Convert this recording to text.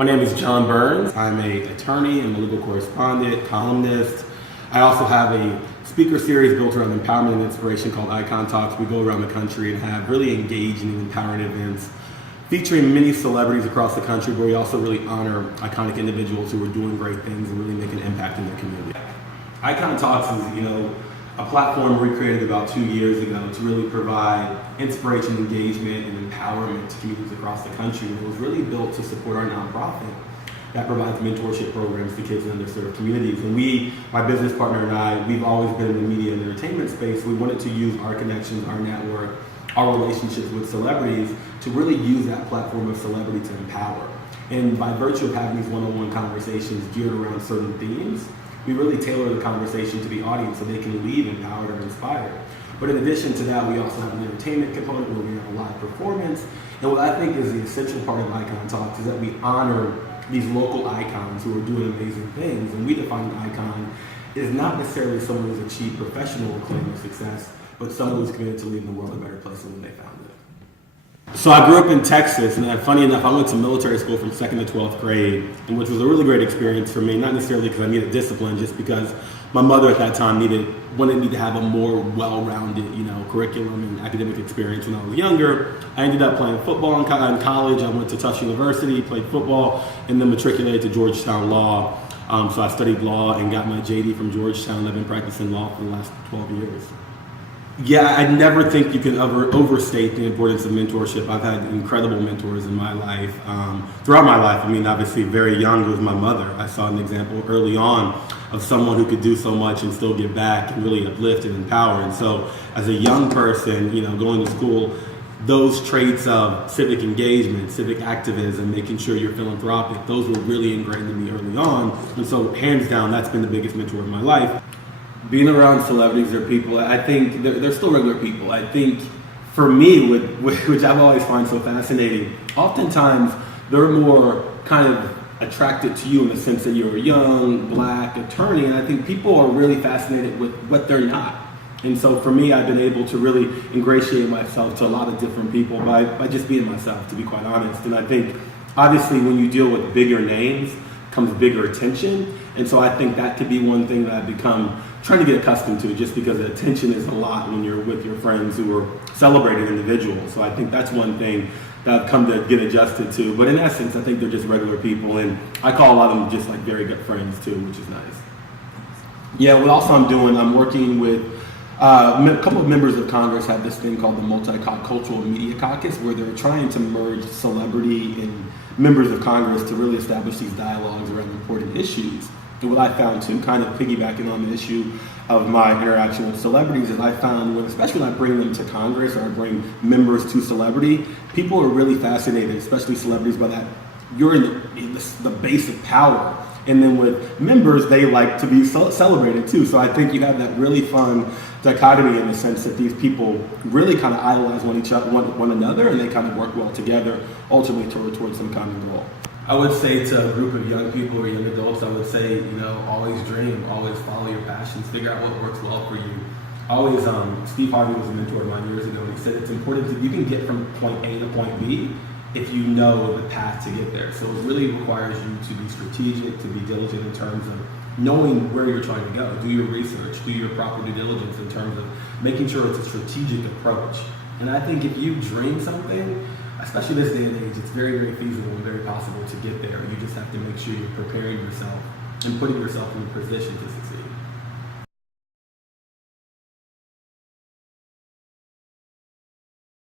My name is John Burns. I'm an attorney, I'm a legal correspondent, columnist. I also have a speaker series built around empowerment and inspiration called IconTalks. We go around the country and have really engaging and empowering events featuring many celebrities across the country, where we also really honor iconic individuals who are doing great things and really make an impact in their community. IconTalks is, a platform we created about 2 years ago to really provide inspiration, engagement, and empowerment to communities across the country. And it was really built to support our nonprofit that provides mentorship programs to kids in underserved communities. And my business partner and I, we've always been in the media and entertainment space. We wanted to use our connections, our network, our relationships with celebrities to really use that platform of celebrity to empower. And by virtue of having these one-on-one conversations geared around certain themes, we really tailor the conversation to the audience so they can leave empowered or inspired. But in addition to that, we also have an entertainment component where we have a live performance. And what I think is the essential part of IconTalks is that we honor these local icons who are doing amazing things. And we define an icon is not necessarily someone who's achieved professional acclaim or success, but someone who's committed to leaving the world a better place than when they found it. So I grew up in Texas, and funny enough, I went to military school from 2nd to 12th grade, and which was a really great experience for me, not necessarily because I needed discipline, just because my mother at that time wanted me to have a more well-rounded, curriculum and academic experience when I was younger. I ended up playing football in college. I went to Tufts University, played football, and then matriculated to Georgetown Law. So I studied law and got my JD from Georgetown. I've been practicing law for the last 12 years. Yeah, I never think you can ever overstate the importance of mentorship. I've had incredible mentors in my life. Throughout my life, obviously very young, it was my mother. I saw an example early on of someone who could do so much and still give back and really uplift and empower. And so as a young person, going to school, those traits of civic engagement, civic activism, making sure you're philanthropic, those were really ingrained in me early on. And so hands down, that's been the biggest mentor of my life. Being around celebrities or people, I think they're still regular people. I think for me, which I've always find so fascinating, oftentimes they're more kind of attracted to you in the sense that you're a young, black attorney, and I think people are really fascinated with what they're not. And so for me, I've been able to really ingratiate myself to a lot of different people by just being myself, to be quite honest. And I think, obviously, when you deal with bigger names, comes bigger attention. And so I think that could be one thing that I've become trying to get accustomed to, just because the attention is a lot when you're with your friends who are celebrated individuals. So I think that's one thing that I've come to get adjusted to. But in essence, I think they're just regular people, and I call a lot of them just like very good friends too, which is nice. Yeah, what else I'm working with a couple of members of Congress have this thing called the Multicultural Media Caucus, where they're trying to merge celebrity and members of Congress to really establish these dialogues around important issues. And what I found too, kind of piggybacking on the issue of my interaction with celebrities, is I found especially when I bring them to Congress or I bring members to celebrity, people are really fascinated, especially celebrities, by that you're in the base of power. And then with members, they like to be celebrated too. So I think you have that really fun dichotomy in the sense that these people really kind of idolize one another, and they kind of work well together, ultimately towards some common goal. I would say to a group of young people or young adults, I would say, always dream, always follow your passions, figure out what works well for you. Steve Harvey was a mentor of mine years ago, and he said it's important that you can get from point A to point B if you know the path to get there. So it really requires you to be strategic, to be diligent in terms of knowing where you're trying to go. Do your research, do your proper due diligence in terms of making sure it's a strategic approach. And I think if you dream something, especially this day and age, it's very, very feasible and very possible to get there. You just have to make sure you're preparing yourself and putting yourself in a position to succeed.